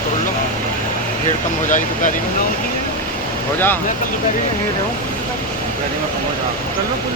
तोड़ लो, भीड़ कम हो जाएगी दोपहरी में। हो जा दोपहरी में नहीं रहूँ, दोपहरी में कम हो जा। चलो कुछ